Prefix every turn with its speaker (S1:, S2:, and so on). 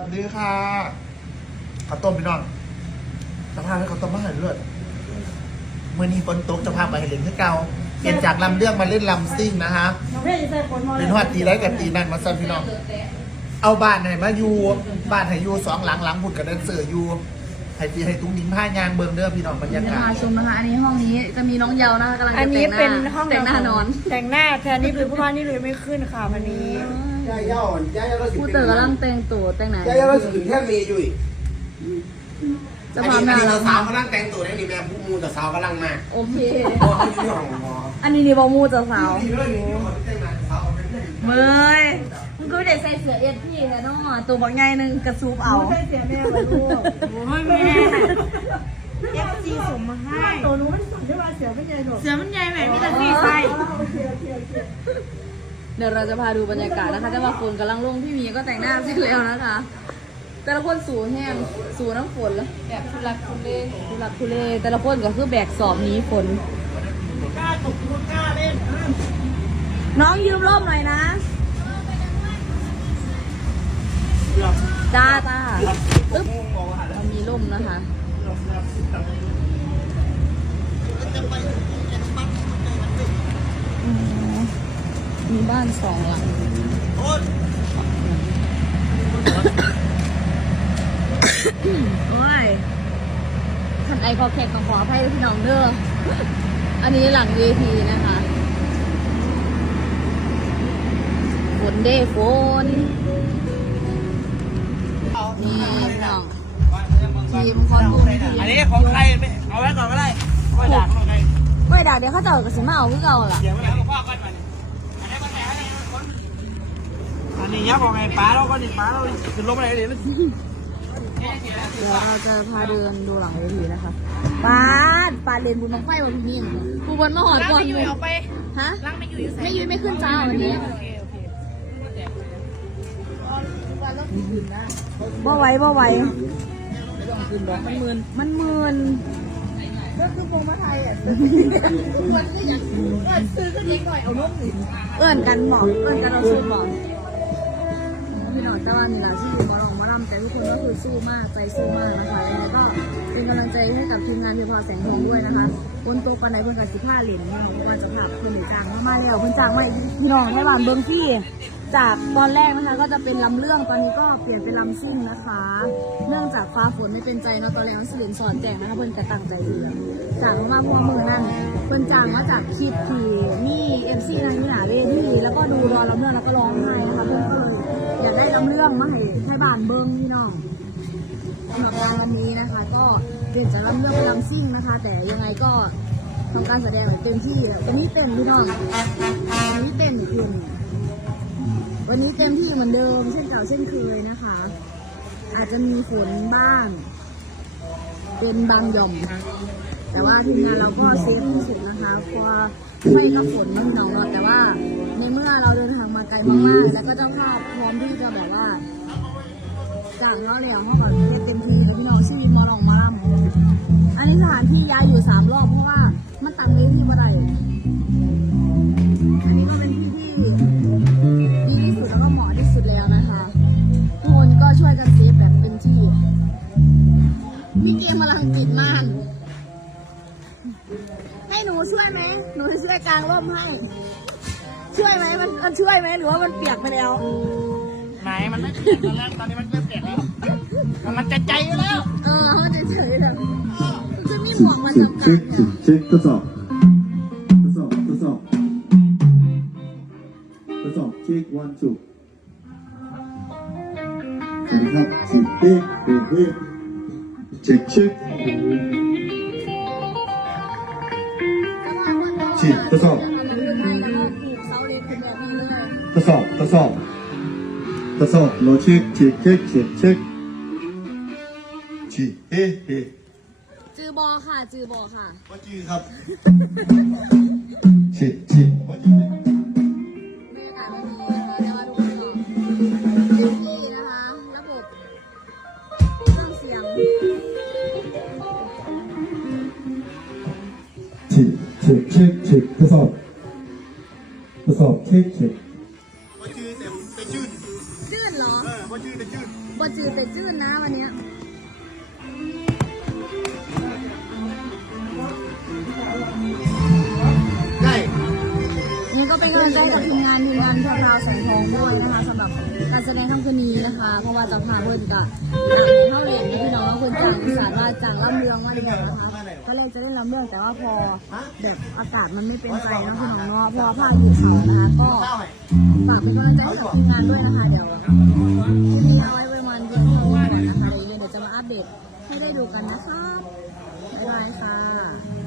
S1: วัสดีค่ะข้าวต้มพี่น้องจะพาให้ข้าวต้มมาให้เลือดเมื่อนี้ฝนตกจะพาไปเห็นที่เก่าเปลี่ยนจากลำเรื่องมาเล่นลำซิ่งนะฮะเป็นหัดตีไรกับตีนั่นมาสั่นพี่น้องเอาบ้านไหนมาอยู่บ้านให้อยู่สองหลังผุดกับแดนเซอร์อยู่ให้ตีให้ตุ้งนิ้งผ้ายางเบิ่งเด้อพี่น้องบรรยากาศ
S2: ชมนะคะอันนี้ห้องนี้จะมีน้องเยานะคะกำลังจะแต่งหน้า
S3: อันนี้เป็นห้อง
S2: แต่งหน้านอน
S3: แต่งหน้าแทนนี่คือผู้ว่านี่เลยไม่ขึ้นค่ะวันนี้
S4: ย่าเย้าเราสิ
S2: ผู้เต๋อกำลังแต่งตัวแต่งไหน
S4: ย่าเราสิถึงแค่มีอยู่อีก
S2: จะพาแม่
S4: เราสาวกำลังแต่งตัวได้ดีแม่ผู้มูแต่สาวกำลังมา
S2: โอเค
S4: พอเขาอยู่ที่ห้องหมอ
S2: อันนี้นี่บอมูจะสาว
S4: นี่เลยนี่เขาแต่งงานสาวเอาไปเล่น
S2: เมยมึงก็ไม่ได้ใส่เสื้อเอฟพี่แท้น้องตัวบางไงนึงกระซูบเอา
S3: ไม่ใช่เสียแม่มาลูกโอ้ยแม่เอฟซีส่งมาให้ตัวนู้นสั่งได้ว่าเสียไม่ใหญ่หรอกเสียมันใหญ่ไหมมีแต่สีใส
S2: เดี๋ยวเราจะพาดูบรรยากาศนะคะจะว่าฝนกำลังลงพี่มีก็แต่งหน้าเสร็จแล้วนะคะแต่ละคนสูแห้งสูน้ำฝนแล้วแบบทุลักทุเลทุลักทุเลแต่ละคนก็คือแบกสอบหนีฝนกล้าตกกล้าเล่นน้องยืมร่มหน่อยนะจ้าปึ๊บเรามีร่มนะคะมีบ้านสองหลังโอ้ยท่านไอคอแขกขออภัยพี่น้องเด้ออันนี้หลังเวทีนะคะฝนเด้ฝนนี่พี่น้องทีมคอนบุ้งทีม
S4: อันนี้ของใครไม่เอาไว้ก่อนก็ได้ไม่ด่าของใคร
S2: ไม่ด่าเดี๋ยวเขาจะเอากระสิมาเอาคือเก่าล่ะ
S4: เดี๋ยวไม่ได้พ่อกันมาอันนี้ยับของไงป้าเราก็นี่ป้าเราขึ้นลงไปไหนเดี๋ยว
S2: เดี๋ยวเราจะพาเดินดูหลังเวทีนะคะปาดเลนบุญบังไฟวันนี้กูบนมาหอดก่อนอยู่ไปฮะไม่ยืนไม่ขึ้นจ้าวันนี้บ่ไหวมันมืนก็คือพวงมาไทยอ่ะมันก็อยากซื้อก็เล็กหน่อยเอาลูกเอื้อนกันหมอเอื้อนกันเราสู้หมอพี่น้องแต่ว่ามีหลายที่มาลองมาลำแต่ทุกคนก็คือสู้มากใจสู้มากนะคะยังไงก็เป็นกำลังใจให้กับทีมงานเพียพอแสงทองด้วยนะคะคนโตปันไหนเพื่อนกัน15 เหรียญพี่น้องว่าจะผ่าคุณหรือจางมาแล้วเพื่อนจางมาพี่น้องให้บ้านเบิ้งที่จากตอนแรกนะคะก็จะเป็นลำเรื่องตอนนี้ก็เปลี่ยนเป็นลำซิ่งนะคะเนื่องจากฟ้าฝนไม่เป็นใจเนาะตอนแรกมันสิรินสอนแจงนะคะเพื่อนกระตั้งใจดีจากมาพวกมือนั่นเพื่อนจางมาจากคลิปที่นี่MCนั่นนี่หนาเวทีแล้วก็ดูรอลำเรื่องแล้วก็ร้องไห้นะคะเพื่อนก็เลยอยากได้ลำเรื่องมาให้บ้านเบิ้งพี่น้องสำหรับงานวันนี้นะคะก็เปลี่ยนจากลำเรื่องเป็นลำซิ่งนะคะแต่ยังไงก็ทำการแสดงเต็มที่วันนี้เต้นพี่น้องวันนี้เต้นคุณวันนี้เต็มที่เหมือนเดิมเช่นเก่าเช่นเคยนะคะ อาจจะมีฝนบ้างเป็นบางหย่อมแต่ว่าทีมงานเราก็เซฟที่สุดนะคะพอไม่กับฝนไม่หนาวแต่ว่าในเมื่อเราเดินทางมาไกลมากๆแล้วก็เจ้าภาพพร้อมที่จะแบบว่าจากเราแล้วเขาแบบเต็มที่พี่น้องชื่อมอลองมาลำอันนี้สถานที่ย้ายอยู่3 รอบเพราะว่ามันตันเลยที่อะไรอันนี้ก็เป็นที่ที่ดีที่สุดแล้วก็เหมาะที่สุดแล้วนะคะทุกคนก็ช่วยกันเซฟแบบเป็นที่พี่เกมกำลังกินมากให้หนูช่วยไหมหนูจะช่วยกลางร่มให้ช่วยไหมมันช่วยไหมหรือว่ามันเปียกไปแล้ว
S4: ไหนมันไม่เปลี่ยนตอนนี้มันเริ่มเปลี่ยนแล้วมันจะใจแล้ว
S2: เขาจะเฉยแบบคือมีหมวกมาจำกัด
S5: เช็คทดสอบเช็ควันจุกสวัสดีครับสิเป๊ะเช็คฉีดทดสอบโลเช็คฉีด
S2: จือบอค่ะ
S5: ว่าจือครับฉีดว่าจือ
S2: ไม่อากาศไม่ดีนะคะแต่ว่าทุกคนก็เต็มที่นะคะระบบเครื่องเสียง
S5: ฉีดทดสอบเช็ค
S4: ว่าจืดแต่จืด
S2: จืดเหรอ
S4: ว่าจืดแต่จืด
S2: บจืดแต่จืดนะวันเนี้ย
S1: ได้
S2: นี่ก็เป็นกำลังใจกับทีมงานพวกเราแสงทองด้วยนะคะสำหรับการแสดงค่ำคืนนี้นะคะ เพราะว่าจะพาเพื่อนกับหนังเข้าเรียนพี่น้องเพื่อนจากอีสานว่าจากลำเรืองว่าอย่างนี้นะคะก็เลยจะเล่นลำเรืองแต่ว่าพอแบบอากาศมันไม่เป็นใจนะพี่น้องเนาะพอภาคอยู่เขานะคะก็ฝากเป็นกำลังใจให้กับทีมงานด้วยนะคะเดี๋ยวทีนี้เอาไว้ประมาณเดือนนี้ก่อนนะคะเดี๋ยวจะมาอัปเดตให้ได้ดูกันนะคะบ๊ายบายค่ะ